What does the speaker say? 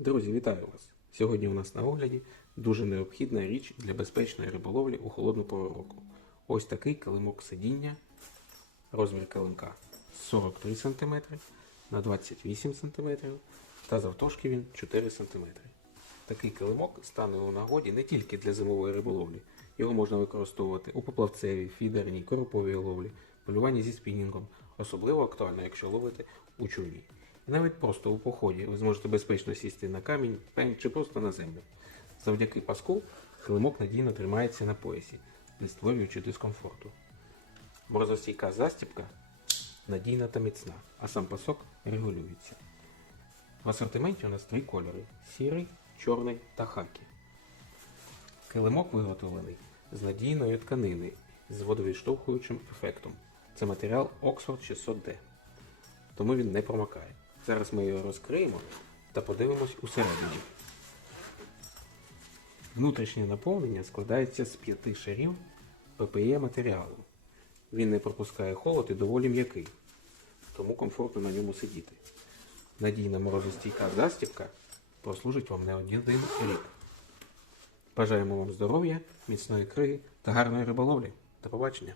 Друзі, вітаю вас! Сьогодні у нас на огляді дуже необхідна річ для безпечної риболовлі у холодну пору року. Ось такий килимок сидіння, розмір килимка 43 см на 28 см та завтовшки він 4 см. Такий килимок стане у нагоді не тільки для зимової риболовлі. Його можна використовувати у поплавцевій, фідерній, короповій ловлі, полюванні зі спінінгом. Особливо актуально, якщо ловите у човні. І навіть просто у поході ви зможете безпечно сісти на камінь, чи просто на землю. Завдяки паску килимок надійно тримається на поясі, не створюючи дискомфорту. Морозостійка застібка надійна та міцна, а сам пасок регулюється. В асортименті у нас три кольори: сірий, чорний та хакі. Килимок виготовлений з надійної тканини з водовідштовхуючим ефектом. Це матеріал Oxford 600D, тому він не промокає. Зараз ми його розкриємо та подивимось усередині. Внутрішнє наповнення складається з п'яти шарів ППЕ матеріалу. Він не пропускає холод і доволі м'який, тому комфортно на ньому сидіти. Надійна морозостійка застібка прослужить вам не один рік. Бажаємо вам здоров'я, міцної криги та гарної риболовлі. До побачення!